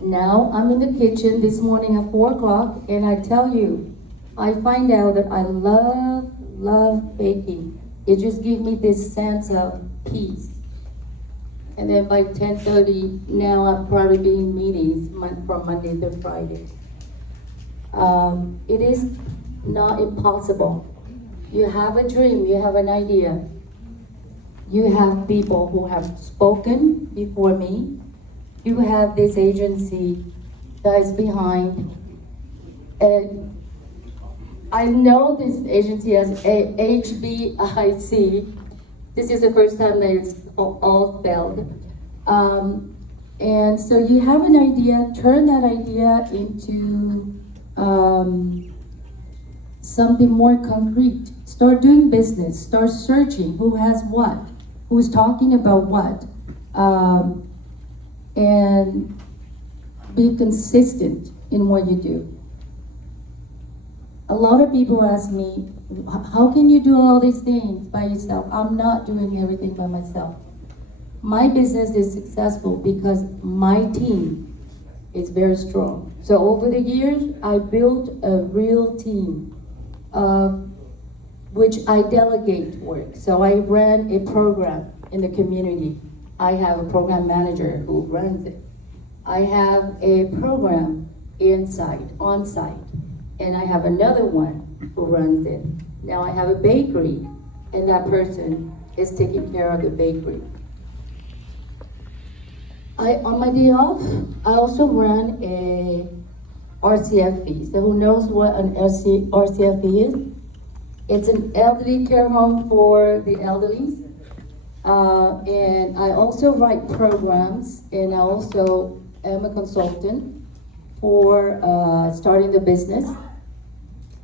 Now I'm in the kitchen this morning at 4 o'clock, and I tell you, I find out that I love baking. It just gives me this sense of peace. And then by 10:30, now I'm probably being meetings from Monday to Friday. It is not impossible. You have a dream, you have an idea. You have people who have spoken before me. You have this agency that is behind. And I know this agency as HBIC. This is the first time that it's all spelled. And so you have an idea, turn that idea into something more concrete. Start doing business, start searching who has what, who's talking about what, and be consistent in what you do. A lot of people ask me, how can you do all these things by yourself? I'm not doing everything by myself. My business is successful because my team is very strong. So over the years, I built a real team, which I delegate work. So I ran a program in the community. I have a program manager who runs it. I have a program on-site, and I have another one who runs it. Now I have a bakery, and that person is taking care of the bakery. On my day off, I also run a RCFE. So who knows what an RCFE is? It's an elderly care home for the elderly. And I also write programs, and I also am a consultant for starting the business.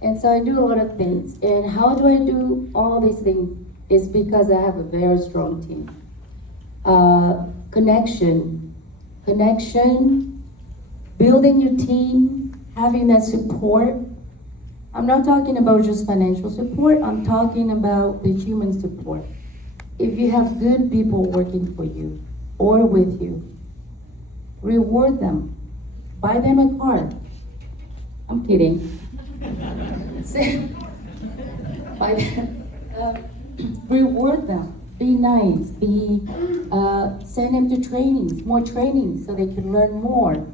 And so I do a lot of things. And how do I do all these things? It's because I have a very strong team. Connection, building your team, having that support. I'm not talking about just financial support, I'm talking about the human support. If you have good people working for you or with you, reward them. Buy them a car. I'm kidding. Reward them. Be nice. Send them to trainings, more trainings, so they can learn more.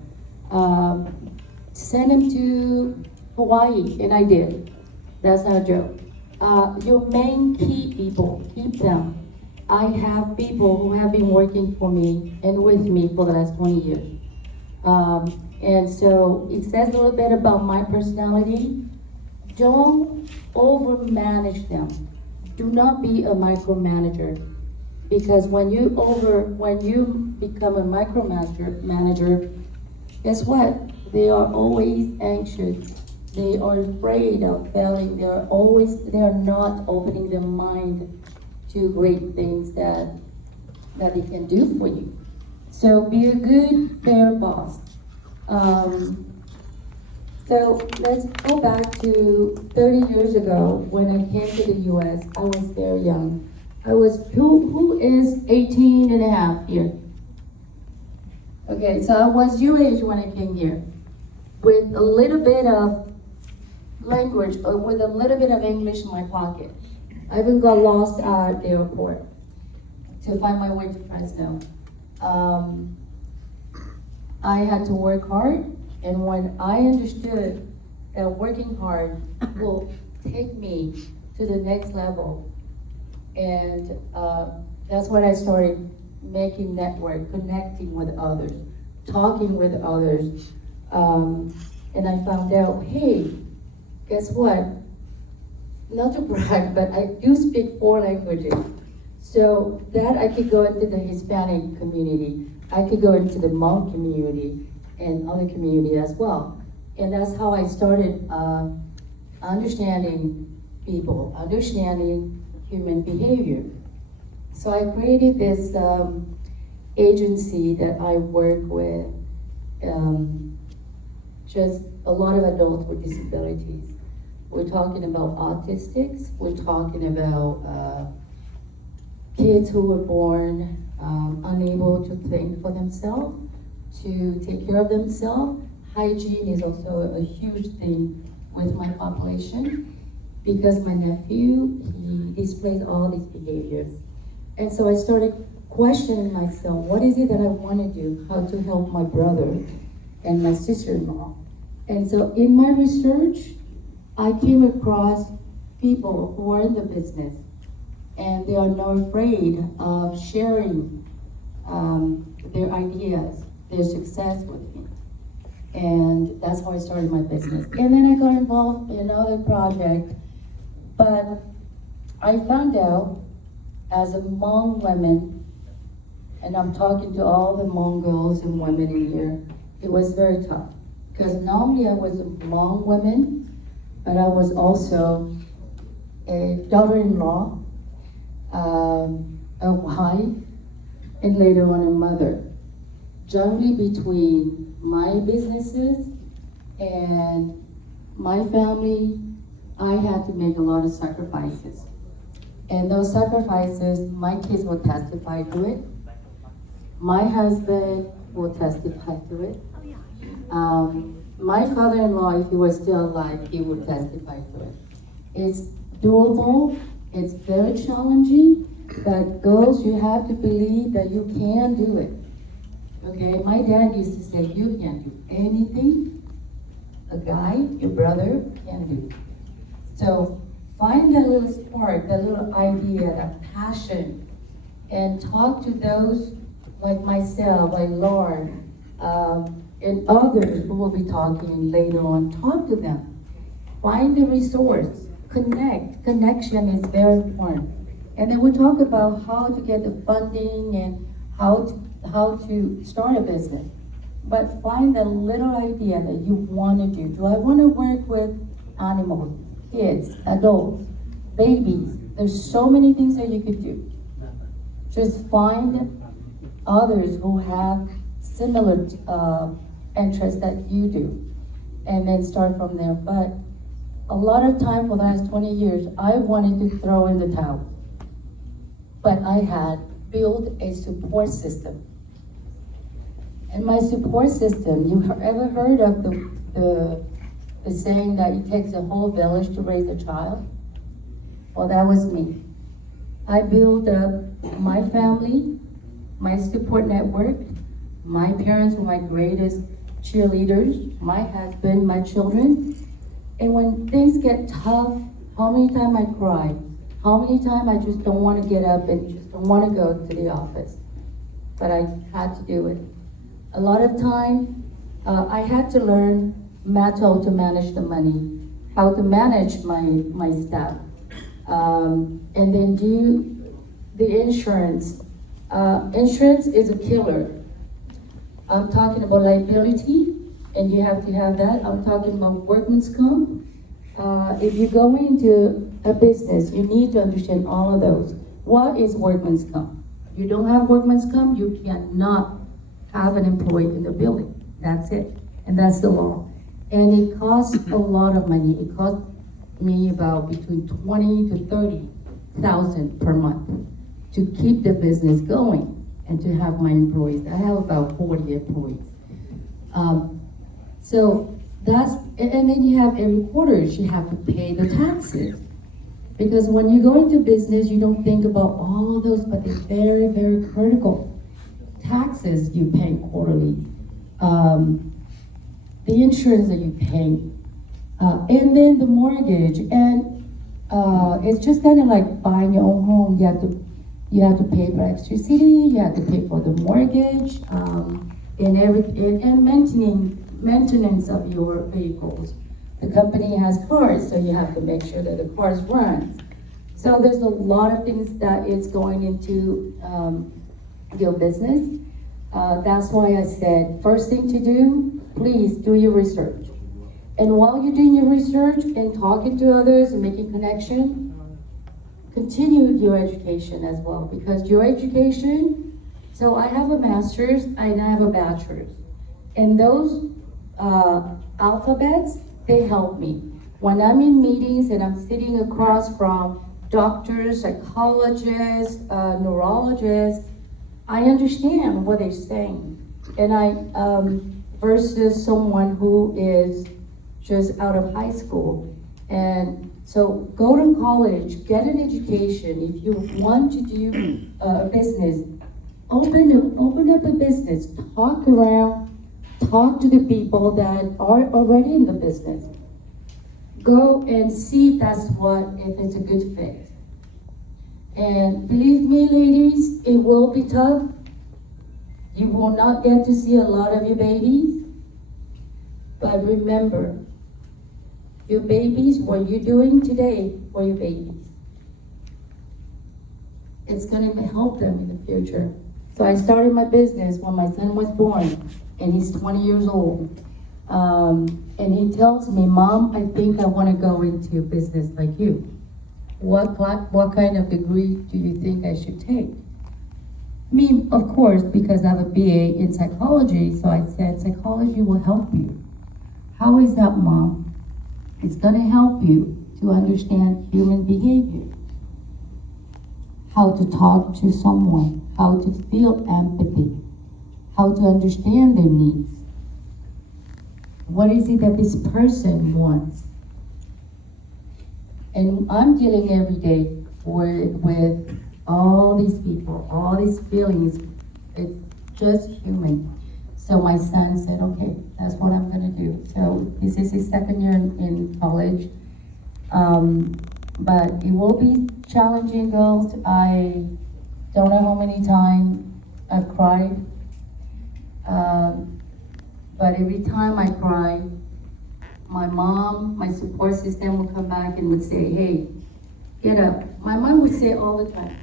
Send them to Hawaii, and I did. That's not a joke. Your main key people, keep them. I have people who have been working for me and with me for the last 20 years. And so it says a little bit about my personality. Don't overmanage them. Do not be a micromanager, because when you become a micromanager, guess what? They are always anxious. They are afraid of failing. They are not opening their mind to great things that they can do for you. So be a good, fair boss. So let's go back to 30 years ago when I came to the US. I was very young. Who is 18 and a half here? Okay, so I was your age when I came here, with a little bit of language, or with a little bit of English in my pocket. I even got lost at the airport to find my way to Fresno. I had to work hard, and when I understood that working hard will take me to the next level, and that's when I started making network, connecting with others, talking with others, and I found out, hey, guess what? Not to brag, but I do speak 4 languages. So that I could go into the Hispanic community, I could go into the Hmong community and other community as well. And that's how I started understanding people, understanding human behavior. So I created this agency that I work with just a lot of adults with disabilities. We're talking about autistics, we're talking about kids who were born unable to think for themselves, to take care of themselves. Hygiene is also a huge thing with my population because my nephew, he displays all these behaviors. And so I started questioning myself, what is it that I want to do? How to help my brother and my sister-in-law. And so in my research, I came across people who are in the business and they are not afraid of sharing their ideas, their success with me. And that's how I started my business. And then I got involved in another project, but I found out as a Hmong woman, and I'm talking to all the Hmong girls and women in here, it was very tough. Because normally I was a Hmong woman, but I was also a daughter-in-law, a wife, and later on a mother. Generally between my businesses and my family, I had to make a lot of sacrifices. And those sacrifices, my kids will testify to it. My husband will testify to it. My father-in-law, if he was still alive, he would testify to it. It's doable, it's very challenging, but girls, you have to believe that you can do it. Okay, my dad used to say, you can't do anything a guy, your brother, can do. So find that little spark, that little idea, that passion, and talk to those like myself, like Lauj, and others who will be talking later on. Talk to them. Find the resource. Connect. Connection is very important. And then we talk about how to get the funding and how to start a business. But find the little idea that you want to do. Do I want to work with animals, kids, adults, babies? There's so many things that you could do. Just find others who have similar interests that you do, and then start from there. But a lot of time for the last 20 years, I wanted to throw in the towel. But I had built a support system. And my support system, you ever heard of the saying that it takes a whole village to raise a child? Well, that was me. I built up my family, my support network. My parents were my greatest cheerleaders, my husband, my children. And when things get tough, how many times I cry? How many times I just don't want to get up and just don't want to go to the office? But I had to do it. A lot of time, I had to learn how to manage the money, how to manage my staff, and then do the insurance. Insurance is a killer. I'm talking about liability, and you have to have that. I'm talking about workman's comp. If you go into a business, you need to understand all of those. What is workman's comp? You don't have workman's comp, you cannot have an employee in the building. That's it, and that's the law. And it costs a lot of money. It costs me about between 20 to 30,000 per month to keep the business going and to have my employees. I have about 40 employees. So that's, and then you have every quarter, you have to pay the taxes. Because when you go into business, you don't think about all of those, but they're very, very critical. Taxes you pay quarterly, the insurance that you pay, and then the mortgage. And it's just kind of like buying your own home. You have to pay for electricity, you have to pay for the mortgage, and maintenance of your vehicles. The company has cars, so you have to make sure that the cars run. So there's a lot of things that is going into your business. That's why I said, first thing to do, please do your research. And while you're doing your research and talking to others and making connection, continue your education as well, because your education, so I have a master's and I have a bachelor's. And those alphabets, they help me. When I'm in meetings and I'm sitting across from doctors, psychologists, neurologists, I understand what they're saying. And versus someone who is just out of high school. And so go to college, get an education. If you want to do a business, open up a business, talk around, talk to the people that are already in the business. Go and see if it's a good fit. And believe me, ladies, it will be tough. You will not get to see a lot of your babies. But remember, your babies, what you're doing today for your babies, it's going to help them in the future. So I started my business when my son was born, and he's 20 years old. And he tells me, Mom, I think I want to go into a business like you. What kind of degree do you think I should take? Me, of course, because I have a BA in psychology, so I said, psychology will help you. How is that, Mom? It's going to help you to understand human behavior. How to talk to someone, how to feel empathy, how to understand their needs. What is it that this person wants? And I'm dealing every day with all these people, all these feelings. It's just human. So my son said, okay, that's what I'm gonna do. So this is his second year in college. But it will be challenging, girls. I don't know how many times I've cried. But every time I cry, my mom, my support system will come back and would say, hey, get up. My mom would say all the time,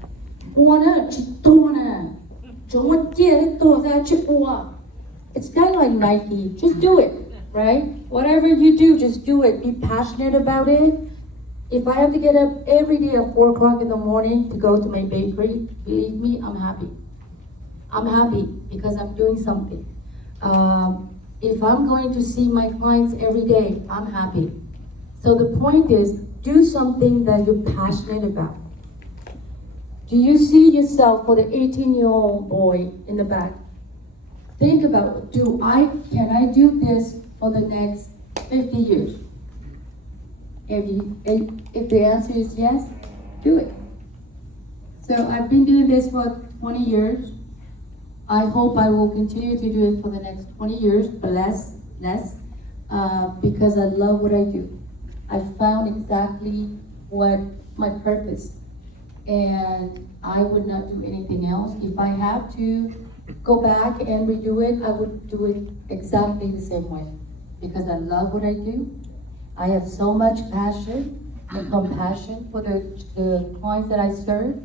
it's kind of like Nike, just do it, right? Whatever you do, just do it. Be passionate about it. If I have to get up every day at 4 o'clock in the morning to go to my bakery, believe me, I'm happy. I'm happy because I'm doing something. If I'm going to see my clients every day, I'm happy. So the point is, do something that you're passionate about. Do you see yourself for the 18-year-old boy in the back? Think about, can I do this for the next 50 years? If the answer is yes, do it. So I've been doing this for 20 years. I hope I will continue to do it for the next 20 years, but less, because I love what I do. I found exactly what my purpose, and I would not do anything else. If I have to go back and redo it, I would do it exactly the same way, because I love what I do. I have so much passion and compassion for the clients that I serve.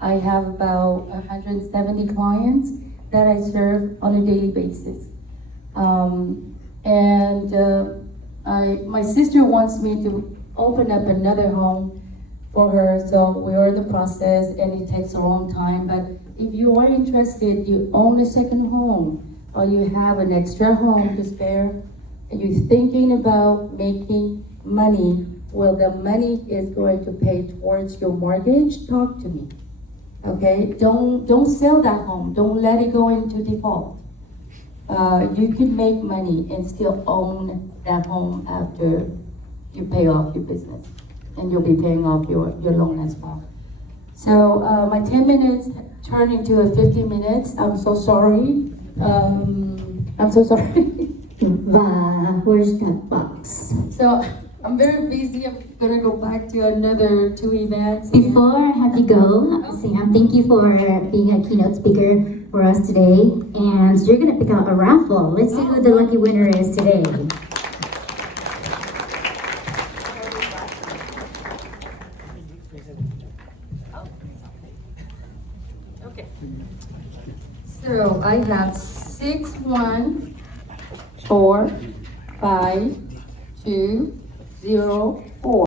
I have about 170 clients that I serve on a daily basis. My sister wants me to open up another home for her, so we're in the process, and it takes a long time. But if you are interested, you own a second home, or you have an extra home to spare, and you're thinking about making money, well, the money is going to pay towards your mortgage, talk to me. Okay, don't sell that home. Don't let it go into default. You can make money and still own that home after you pay off your business, and you'll be paying off your loan as well. So my 10 minutes turned into a 50 minutes. I'm so sorry. I'm so sorry. Where's that box? So I'm very busy. I'm gonna go back to another 2 events. Before I have you go, Sam, thank you for being a keynote speaker for us today. And you're gonna pick out a raffle. Let's see who the lucky winner is today. Okay. So I have 6, 1, 4, 5, 2, 0,